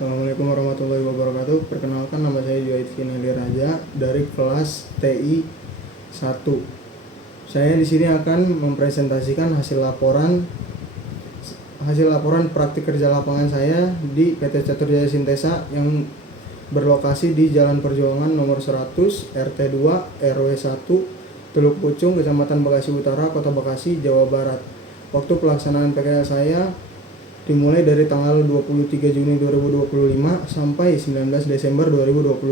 Assalamualaikum warahmatullahi wabarakatuh. Perkenalkan, nama saya Juhaid Finali Raja dari kelas TI 1. Saya di sini akan mempresentasikan hasil laporan praktik kerja lapangan saya di PT Catur Jaya Sintesa yang berlokasi di Jalan Perjuangan nomor 100 RT 2 RW 1 Teluk Pucung, Kecamatan Bekasi Utara, Kota Bekasi, Jawa Barat. Waktu pelaksanaan PKL saya dimulai dari tanggal 23 Juni 2025 sampai 19 Desember 2025.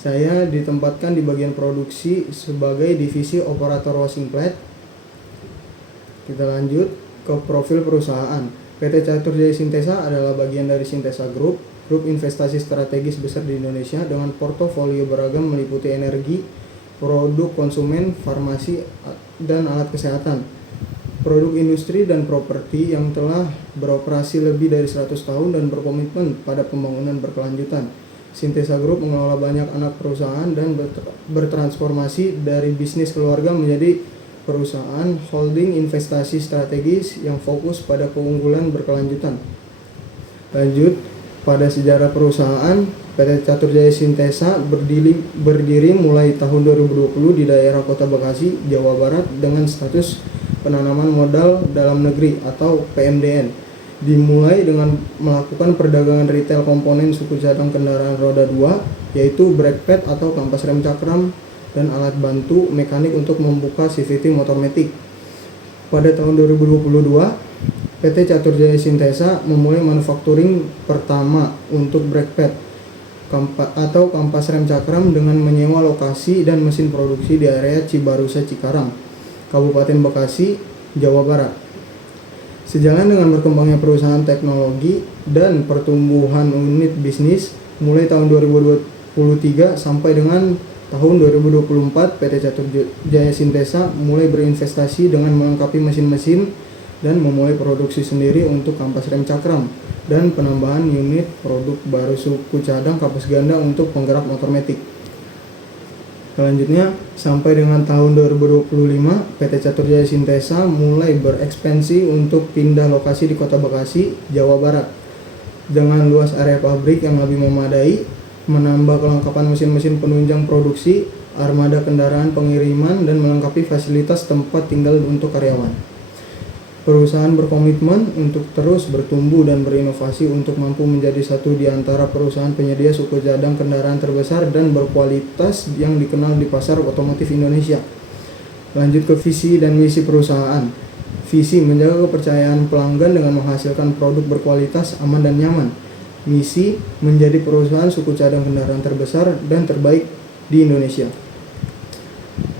Saya ditempatkan di bagian produksi sebagai divisi operator washing plant. Kita lanjut ke profil perusahaan. PT Catur Jaya Sintesa adalah bagian dari Sintesa Group, grup investasi strategis besar di Indonesia dengan portofolio beragam meliputi energi, produk konsumen, farmasi, dan alat kesehatan, produk industri dan properti yang telah beroperasi lebih dari 100 tahun dan berkomitmen pada pembangunan berkelanjutan. Sintesa Group mengelola banyak anak perusahaan dan bertransformasi dari bisnis keluarga menjadi perusahaan holding investasi strategis yang fokus pada keunggulan berkelanjutan. Lanjut, pada sejarah perusahaan, PT Catur Jaya Sintesa berdiri mulai tahun 2020 di daerah Kota Bekasi, Jawa Barat dengan status penanaman modal dalam negeri atau PMDN, dimulai dengan melakukan perdagangan retail komponen suku cadang kendaraan roda 2, yaitu brake pad atau kampas rem cakram dan alat bantu mekanik untuk membuka CVT motor matic. Pada tahun 2022, PT Catur Jaya Sintesa memulai manufacturing pertama untuk brake pad atau kampas rem cakram dengan menyewa lokasi dan mesin produksi di area Cibarusah Cikarang, Kabupaten Bekasi, Jawa Barat. Sejalan dengan berkembangnya perusahaan teknologi dan pertumbuhan unit bisnis mulai tahun 2023 sampai dengan tahun 2024, PT Catur Jaya Sintesa mulai berinvestasi dengan melengkapi mesin-mesin dan memulai produksi sendiri untuk kampas rem cakram dan penambahan unit produk baru suku cadang kapas ganda untuk penggerak motor matic. Selanjutnya, sampai dengan tahun 2025, PT Catur Jaya Sintesa mulai berekspansi untuk pindah lokasi di Kota Bekasi, Jawa Barat, dengan luas area pabrik yang lebih memadai, menambah kelengkapan mesin-mesin penunjang produksi, armada kendaraan pengiriman, dan melengkapi fasilitas tempat tinggal untuk karyawan. Perusahaan berkomitmen untuk terus bertumbuh dan berinovasi untuk mampu menjadi satu di antara perusahaan penyedia suku cadang kendaraan terbesar dan berkualitas yang dikenal di pasar otomotif Indonesia. Lanjut ke visi dan misi perusahaan. Visi, menjaga kepercayaan pelanggan dengan menghasilkan produk berkualitas, aman dan nyaman. Misi, menjadi perusahaan suku cadang kendaraan terbesar dan terbaik di Indonesia.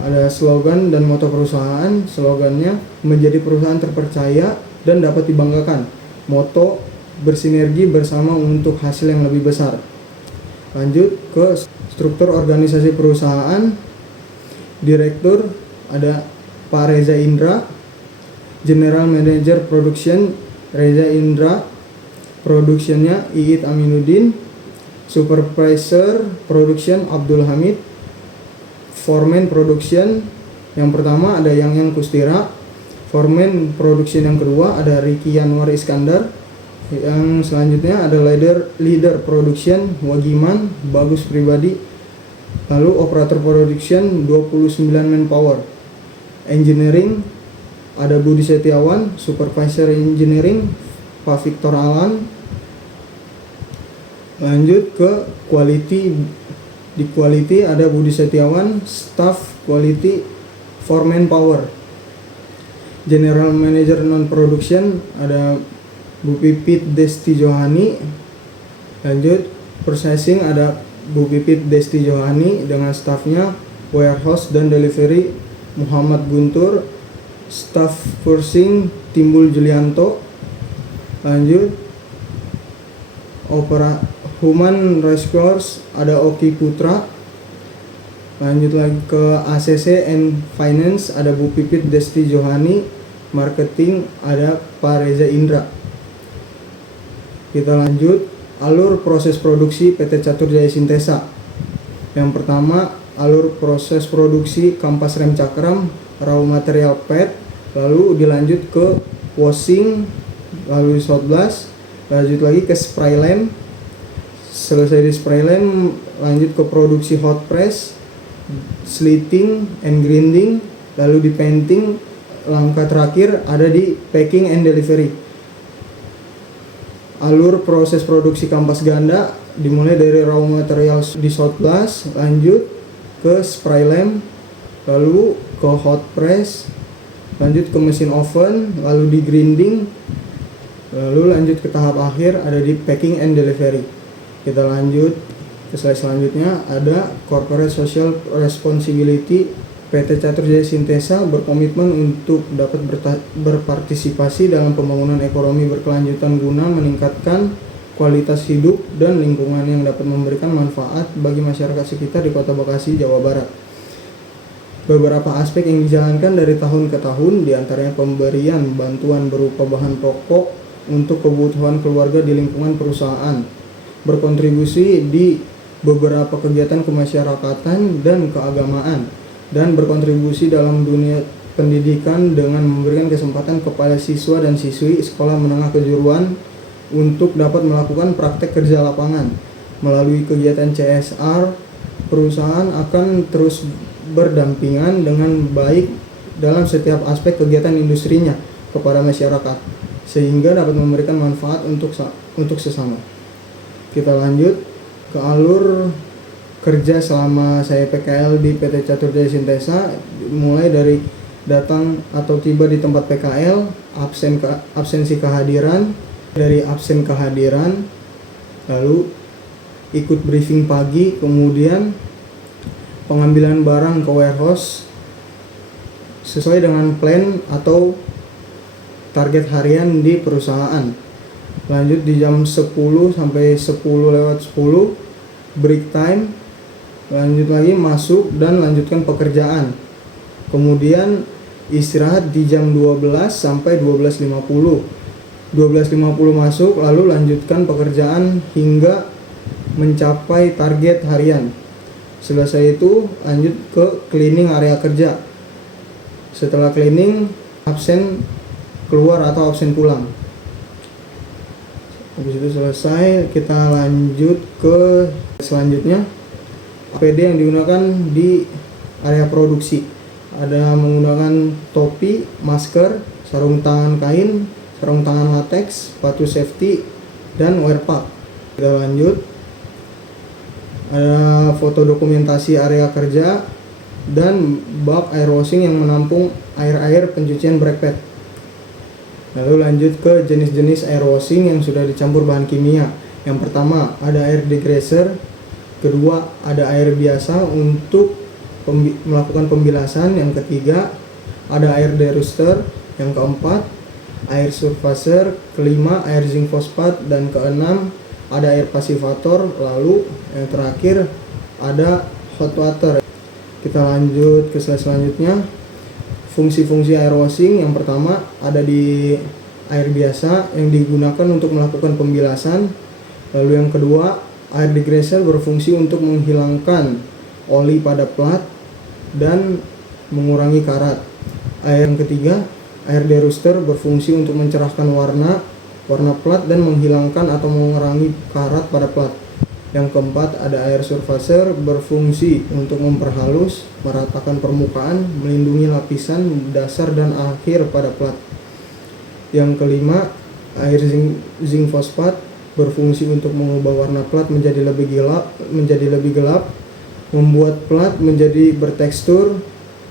Ada slogan dan moto perusahaan. Slogannya, menjadi perusahaan terpercaya dan dapat dibanggakan. Moto, bersinergi bersama untuk hasil yang lebih besar. Lanjut ke struktur organisasi perusahaan. Direktur ada Pak Reza Indra, General Manager Production Reza Indra, Productionnya Iit Aminuddin, Supervisor Production Abdul Hamid, Foreman Production yang pertama ada Yang Kustira, Foreman Production yang kedua ada Riki Yanwar Iskandar, yang selanjutnya ada Leader Production Wagiman Bagus Pribadi, lalu Operator Production 29 Manpower. Engineering ada Budi Setiawan, Supervisor Engineering Pak Victor Alan. Lanjut ke Quality. Di Quality ada Budi Setiawan, Staff Quality for Manpower. General Manager Non-Production ada Bu Pipit Desti Johani. Lanjut, Processing ada Bu Pipit Desti Johani dengan staffnya. Warehouse dan Delivery Muhammad Guntur. Staff Sourcing Timbul Julianto. Lanjut, Human Resource ada Oki Putra. Lanjut lagi ke ACC and Finance ada Bu Pipit Desti Johani. Marketing ada Pak Reza Indra. Kita lanjut, alur proses produksi PT Catur Jaya Sintesa. Yang pertama, alur proses produksi kampas rem cakram, raw material pad, lalu dilanjut ke washing, lalu shot blast, lanjut lagi ke spray lamp, Selesai di spray lem, lanjut ke produksi hot press, slitting and grinding, lalu di painting. Langkah terakhir ada di packing and delivery. Alur proses produksi kampas ganda dimulai dari raw material di shot glass, lanjut ke spray lem, lalu ke hot press, lanjut ke mesin oven, lalu di grinding, lalu lanjut ke tahap akhir ada di packing and delivery. Kita lanjut ke slide selanjutnya, ada corporate social responsibility. PT Catur Jaya Sintesa berkomitmen untuk dapat berpartisipasi dalam pembangunan ekonomi berkelanjutan guna meningkatkan kualitas hidup dan lingkungan yang dapat memberikan manfaat bagi masyarakat sekitar di Kota Bekasi, Jawa Barat. Beberapa aspek yang dijalankan dari tahun ke tahun, diantaranya pemberian bantuan berupa bahan pokok untuk kebutuhan keluarga di lingkungan perusahaan, berkontribusi di beberapa kegiatan kemasyarakatan dan keagamaan, dan berkontribusi dalam dunia pendidikan dengan memberikan kesempatan kepada siswa dan siswi sekolah menengah kejuruan untuk dapat melakukan praktek kerja lapangan. Melalui kegiatan CSR, perusahaan akan terus berdampingan dengan baik dalam setiap aspek kegiatan industrinya kepada masyarakat, sehingga dapat memberikan manfaat untuk sesama. Kita lanjut ke alur kerja selama saya PKL di PT Catur Jaya Sintesa, mulai dari datang atau tiba di tempat PKL, absensi kehadiran, dari absen kehadiran, lalu ikut briefing pagi, kemudian pengambilan barang ke warehouse sesuai dengan plan atau target harian di perusahaan. Lanjut di jam 10 sampai 10:10 break time, lanjut lagi masuk dan lanjutkan pekerjaan. Kemudian istirahat di jam 12 sampai 12:50. 12:50 masuk, lalu lanjutkan pekerjaan hingga mencapai target harian. Selesai itu lanjut ke cleaning area kerja. Setelah cleaning, absen keluar atau absen pulang. Habis itu selesai, kita lanjut ke selanjutnya. APD yang digunakan di area produksi ada menggunakan topi, masker, sarung tangan kain, sarung tangan latex, sepatu safety, dan wear pack. Kita lanjut, ada foto dokumentasi area kerja dan bak air washing yang menampung air pencucian brake pad. Lalu lanjut ke jenis-jenis air washing yang sudah dicampur bahan kimia. Yang pertama ada air degreaser, kedua ada air biasa untuk melakukan pembilasan, yang ketiga ada air deruster, yang keempat air surfacer, kelima air zinc fosfat, dan keenam ada air pasivator, lalu yang terakhir ada hot water. Kita lanjut ke slide selanjutnya. Fungsi-fungsi air washing, yang pertama ada di air biasa yang digunakan untuk melakukan pembilasan, lalu yang kedua air degreaser berfungsi untuk menghilangkan oli pada plat dan mengurangi karat. Yang ketiga, air deruster berfungsi untuk mencerahkan warna plat dan menghilangkan atau mengurangi karat pada plat. Yang keempat, ada air surfacer berfungsi untuk memperhalus, meratakan permukaan, melindungi lapisan dasar dan akhir pada plat. Yang kelima, air zinc fosfat berfungsi untuk mengubah warna plat menjadi lebih gelap, membuat plat menjadi bertekstur,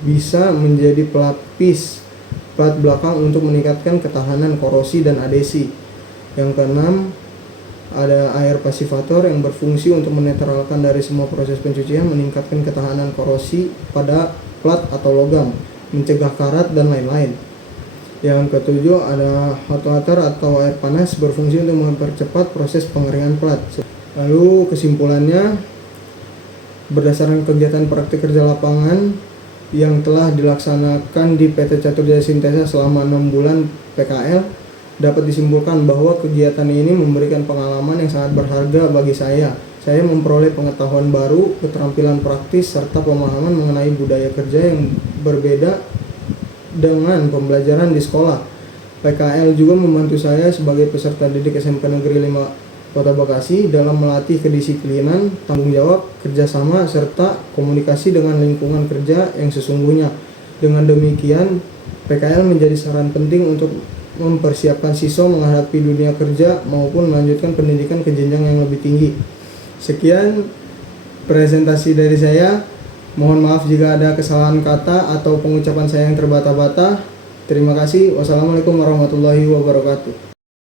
bisa menjadi pelapis plat belakang untuk meningkatkan ketahanan korosi dan adesi. Yang keenam, ada air pasivator yang berfungsi untuk menetralkan dari semua proses pencucian, meningkatkan ketahanan korosi pada plat atau logam, mencegah karat, dan lain-lain. Yang ketujuh, ada hot water atau air panas berfungsi untuk mempercepat proses pengeringan plat. Lalu kesimpulannya, berdasarkan kegiatan praktik kerja lapangan yang telah dilaksanakan di PT Catur Jaya Sintesa selama 6 bulan PKL, dapat disimpulkan bahwa kegiatan ini memberikan pengalaman yang sangat berharga bagi saya. Saya memperoleh pengetahuan baru, keterampilan praktis, serta pemahaman mengenai budaya kerja yang berbeda dengan pembelajaran di sekolah. PKL juga membantu saya sebagai peserta didik SMK Negeri 5 Kota Bekasi dalam melatih kedisiplinan, tanggung jawab, kerjasama, serta komunikasi dengan lingkungan kerja yang sesungguhnya. Dengan demikian, PKL menjadi saran penting untuk mempersiapkan siswa menghadapi dunia kerja maupun melanjutkan pendidikan ke jenjang yang lebih tinggi. Sekian presentasi dari saya. Mohon maaf jika ada kesalahan kata atau pengucapan saya yang terbata-bata. Terima kasih. Wassalamualaikum warahmatullahi wabarakatuh.